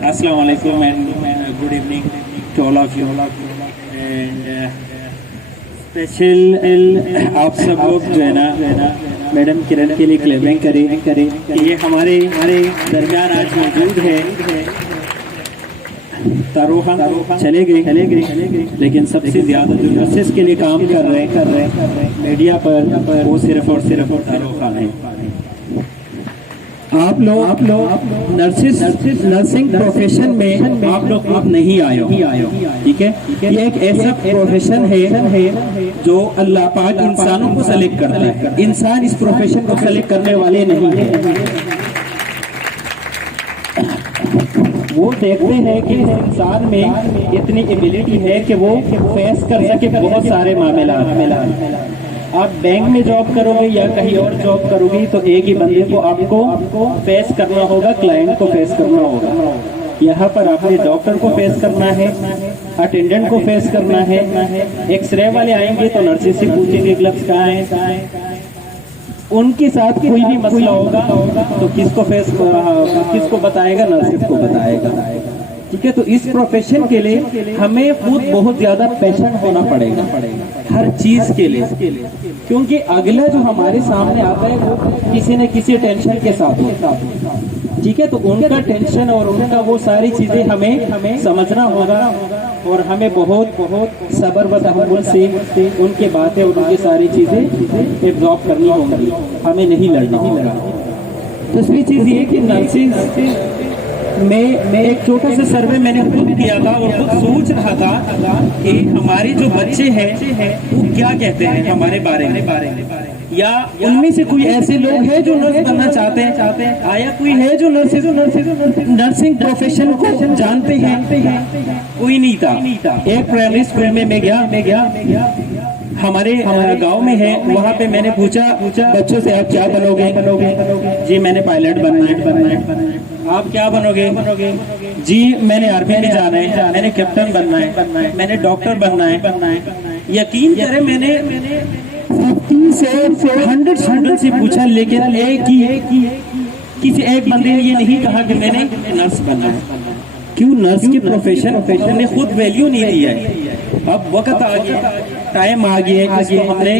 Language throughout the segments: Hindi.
Assalamu alaikum and good evening to all of you. And special आप सब लोग जो है ना मैडम किरण के लिए क्लेमिंग करें कि ये हमारे दरमियान आज मौजूद है। तारोहा चले गए लेकिन सबसे ज़्यादा जो नर्सेस के लिए काम कर रहे हैं मीडिया पर वो सिर्फ और सिर्फ तारोहा है। आप लोग नर्सिंग प्रोफेशन में आप लोग अब नहीं आए हो, ठीक है। ये एक ऐसा प्रोफेशन है जो अल्लाह पाक इंसानों को सेलेक्ट करता है। इंसान इस प्रोफेशन को सेलेक्ट करने वाले नहीं है। वो देखते हैं कि इस इंसान में इतनी एबिलिटी है कि वो फेस कर सके बहुत सारे मामला। आप बैंक में जॉब करोगे या कहीं और जॉब करोगे तो एक ही बंदे को आपको फेस करना होगा, क्लाइंट को फेस करना होगा। यहाँ पर आपने डॉक्टर को फेस करना है, अटेंडेंट को फेस करना है। एक्सरे वाले आएंगे तो नर्सेस से पूछेंगे ग्लव्स कहाँ हैं। उनके साथ कोई भी मसला होगा तो किसको बताएगा? नर्सेस को बताएगा, ठीक है। तो इस प्रोफेशन के लिए हमें खुद बहुत ज्यादा पैशन होना पड़ेगा हर चीज के लिए, क्योंकि अगला जो हमारे सामने आता है वो किसी न किसी टेंशन के साथ होता है, ठीक है। तो उनका टेंशन और उनका वो सारी चीजें हमें समझना होगा और हमें बहुत सब्र व तहम्मुल से उनके बातें और उनकी सारी चीजें एब्जॉर्ब करनी होंगी, हमें नहीं लड़ना होगा। दूसरी चीज ये कि नर्सिंग में एक छोटा सा सर्वे मैंने खुद किया था और खुद सोच रहा था कि हमारे जो बच्चे हैं वो क्या कहते हैं हमारे बारे में, या उनमें से कोई ऐसे लोग हैं जो नर्स बनना चाहते हैं, आया कोई है जो नर्सिंग प्रोफेशन को जानते हैं? कोई नहीं था। एक प्राइमरी स्कूल में मैं गया हमारे गांव में है, वहाँ पे मैंने पूछा बच्चों से आप क्या बनोगे? जी मैंने पायलट बनना है। आप क्या बनोगे? जी मैंने आर्मी में जाना है, मैंने कैप्टन बनना है, मैंने डॉक्टर बनना है। यकीन करें मैंने 100 स्टूडेंट से पूछा, लेकिन किसी एक बंदे ने ये नहीं कहा कि मैंने नर्स बनना है। क्यों? नर्स की प्रोफेशन ने खुद वैल्यू नहीं दिया है। अब वक्त आ गया, टाइम आ गया है जिसको हमने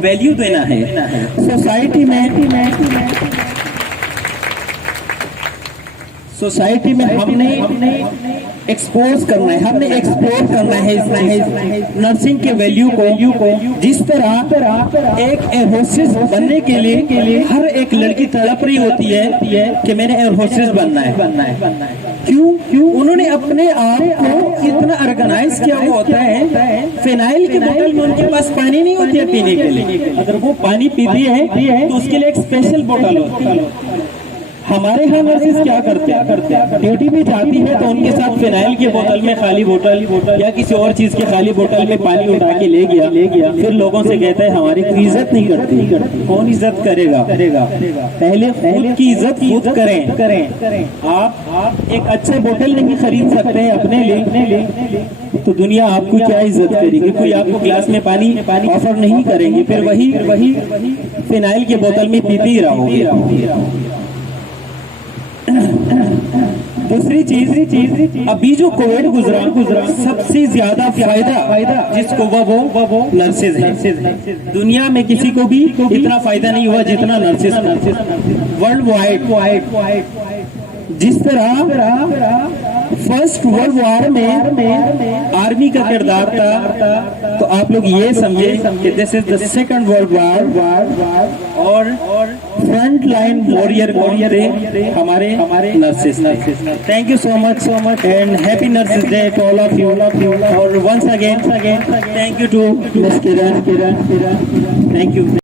वैल्यू देना है। सोसाइटी में हमने एक्सपोज करना है, हमने एक्सप्लोर करना है नर्सिंग के वैल्यू को। जिस तरह एक एयर होस्टेस बनने के लिए हर एक लड़की तड़प रही होती है कि मैंने एयर होस्टेस बनना है। क्यों? उन्होंने अपने आप को इतना ऑर्गेनाइज किया हुआ होता है। फिनाइल की बोतल में उनके पास पानी नहीं होती है पीने के लिए, अगर वो पानी पीती है तो उसके लिए एक स्पेशल बोतल होती है। हमारे यहाँ नर्सेस क्या करते हैं? ड्यूटी भी जाती है तो उनके साथ फिनाइल की बोतल में खाली बोतल या किसी और चीज के खाली बोतल में पानी उठा के ले गया, फिर लोगों से कहता है हमारी कोई इज्जत नहीं करती। कौन इज्जत करेगा? पहले खुद की इज्जत खुद करें। आप एक अच्छे बोतल नहीं खरीद सकते हैं अपने लिए तो दुनिया आपको क्या इज्जत करेगी? कोई आपको ग्लास में पानी ऑफर नहीं करेंगे, फिर वही फिनाइल की बोतल में पीते ही रहोगे। दूसरी चीज अभी जो कोविड गुजरा सबसे ज्यादा फायदा जिसको वो नर्सेज है। दुनिया में किसी को भी इतना फायदा नहीं हुआ जितना नर्सेज। वर्ल्ड वाइड जिस तरह फर्स्ट वर्ल्ड वॉर में आर्मी का किरदार था, तो आप लोग ये समझे कि this is the second world war और फ्रंट लाइन वॉरियर थे हमारे nurses. Thank you so much and happy nurses day to all of you. और once again thank you to miss Kiran. Thank you.